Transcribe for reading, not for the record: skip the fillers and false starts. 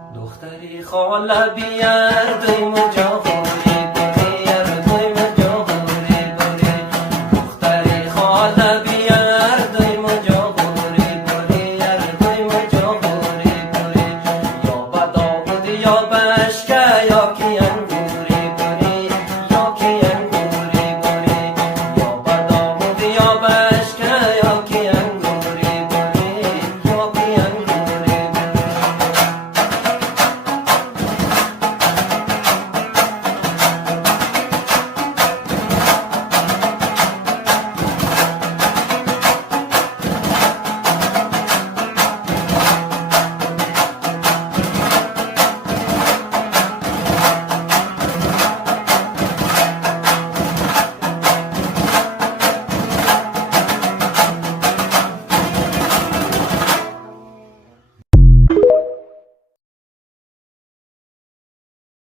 دختری خاله بیار مجاهوری بیار مجاهوری بری دختری خاله بیار مجاهوری بیار مجاهوری بری یا بدا بود یا